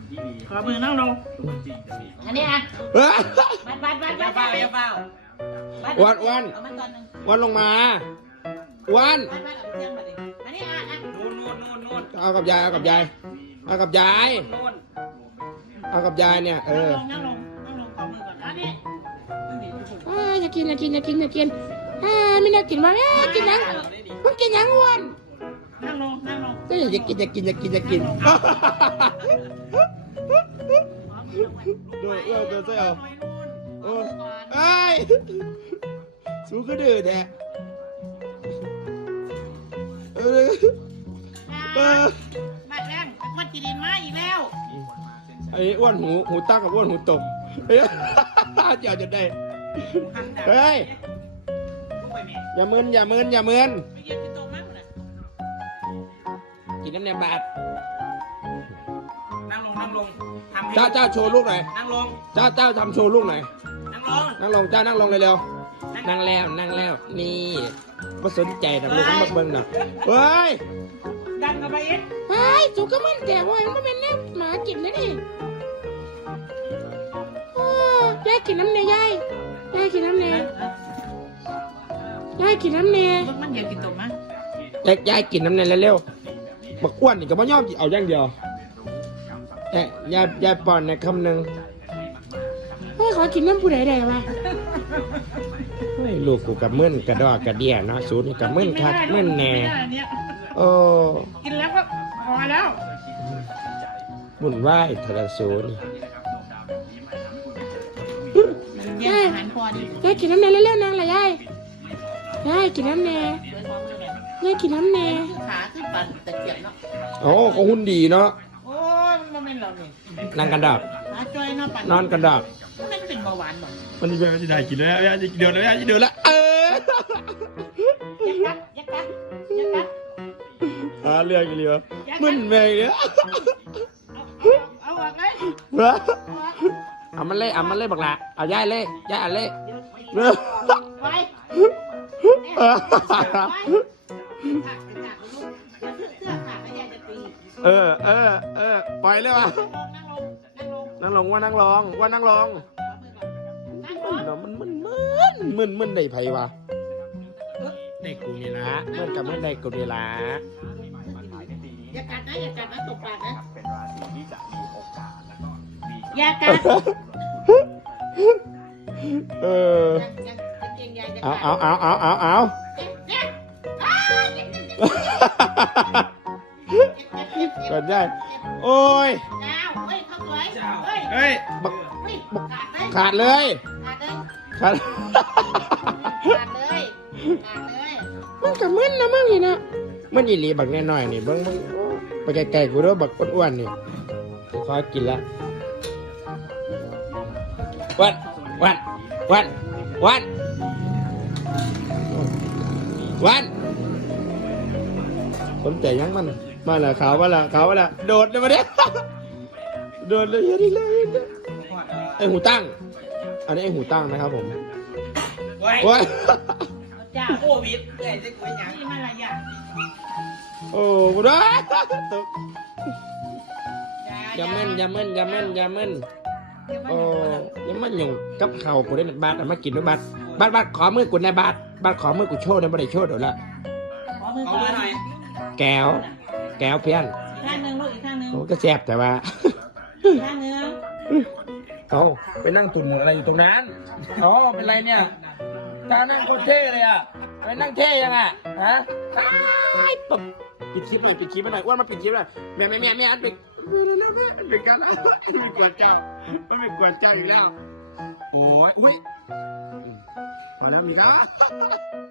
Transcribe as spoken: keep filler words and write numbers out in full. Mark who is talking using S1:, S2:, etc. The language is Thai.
S1: ขอมือนั่งลงอันนี้อ่ะบัดบัดบัดบัดบัดบัด
S2: วันวันวันลงมาวันเอากับยายเอากับยายเอากับยายเอากับยายเนี่ยเออ
S1: นั่งลงนั่งลงขอมือก่อนอันนี้
S2: อยากกินอยากกินอยากกินอยากกินไม่น่ากินวะกินยังมึงกินยังวัน
S1: นั่งลงนั่งลง
S2: ก็อยากกินอยากกินอยากกินอยากกินดูเออดูเสียวโอ้ไอ้สู้ก็ดื้อแท้เออเออ
S1: มาแรงวัดจีดินมาอีกแล้ว
S2: ไอ้อ้วนหูหูตั้งกับอ้วนหูตกเฮ้ยเจ้าจะได้เฮ้ยอย่ามึนอย่ามึนอย่ามึนกินน้ำเนียบาด
S1: นั่งลงนั่งลง
S2: เจ้าเจ้าโชว์ลูกหน่อย
S1: นั่งลง
S2: เจ้าเจ้าทำโชว์ลูกหน่อย
S1: นั่งลง
S2: นั่งลงเจ้านั่งลงเร็วๆนั่งแล้วนั่งแล้วนี่ไม่สนใจนะลูกมันเบิ่งนะเฮ้ย
S1: ดังกับไปอีก
S2: เฮ้ยจุกก็มันแต่ว่ามันเป็นแน่หมากินนะนี่ยายกินน้ำเนยยายยายกินน้ำเนยยายกินน้ำเนย
S1: มันอยากกินตัวมั้ย
S2: ยายยายกินน้ำเนยเร็วๆบักอ้วนนี่ก็บ่ยอมเอาอย่างเดียวเอ๊ะยายยายป้อนในคำหนึ่งเฮ้ยขอกินน้ำผู้ใดได้ไหมเฮ้ยลูกกูกับมึนกระดอกกระเดี่ยเนาะสูนกับมึนคักมึนแน่โอ้
S1: กินแล้วก็พอแล้ว
S2: บุญไหว้ทรสูน
S1: ยายอาหารพอดี
S2: ยายกินน้ำเนยเร็วๆนางละยายยายกินน้ำเนยยายกินน้ำเนย
S1: ขาขึ้นปั่นตะเกียบเนาะ
S2: โอ้เขาหุ่นดีเนาะ
S1: โอ้ยมันไม่หรอกนี่
S2: นั่งกันดับนอนกันดับ
S1: มันเป็นเบาหวานหรอ
S2: มันจะเป็นจะได้กินแล้วจะเดือดแล้วจะเดือดแล้วเออ
S1: ยักกัดยักกัดยักกัด
S2: อ่าเรื่องอะไรวะมึนแม่เนี่ย
S1: เอาออกเลย
S2: เอามันเล่เอามันเล่บักละเอาย่ายเล่ย่ายอันเล่
S1: ไป
S2: เออเออเออปล่อยเลยวะนั่งลงว่านั่งลงว่านั่งลงมันมันมันมันมันได้ไผวะได้กูนี่ละมันกับมันได้กูนี่ละ
S1: อย่ากัดนะอย่ากัดนะตบปากนะอย่ากัด
S2: เออเอาเอาเอาเอาเอาเอาก่อนได้โอ้ยเฮ้ยขาดเลยขาด
S1: ขาดเลยขาดเลย
S2: มันกับมันนะมั่งนี่นะมันอีหลีบักแน่หน่อยนี่เบิ้งมึงไปไกลๆกูด้วยบักอ้วนๆนี่ขอกินละวันวันวันวันวันสนใจยังมันมาละขาวมาละขาวมาละโดดเลยมาเด้โดดเลยเฮ้ยเลยไอหูตั้งอันนี้ไอหูตั้งนะครับผมว้าย
S1: จ้าโควิดไอ้เจ๊กุ้ยยังที่มาอะไรอย่าง
S2: โอ้โหด้ตกยามันยามันยามันยามันโอ้ยามันอยู่กับเข่ากูได้บาดมากินด้วยบาดบาดบาดขอมือกูในบาดบาดขอมือกูโชว์ในบาดโชว์เดี๋ยวละ
S1: ขอมือหน่อย
S2: แก้วแก้วเพี้ยน
S1: ข้างหนึ่งลูกอีกข้างหนึ่ง
S2: โอ้ก็แซ่บแต่ว่า
S1: ข้างหนึ่ง
S2: เอาไปนั่งตุ่นอะไรอยู่ตรงนั้นอ๋อเป็นไรเนี่ยตานั่งโคตรเท่เลยอ่ะไปนั่งเท่ยังอ่ะฮะปุ๊บปิดคลิปเลยปิดคลิปมาหน่อยอ้วนมาปิดคลิปเลยแม่แม่แม่แม่อันปิดแล้วแม่อันปิดกันแล้วมันเป็นกวนเจ้ามันเป็นกวนเจ้าอีกแล้วโอ้ยอุ้ยมาแล้วมีครับ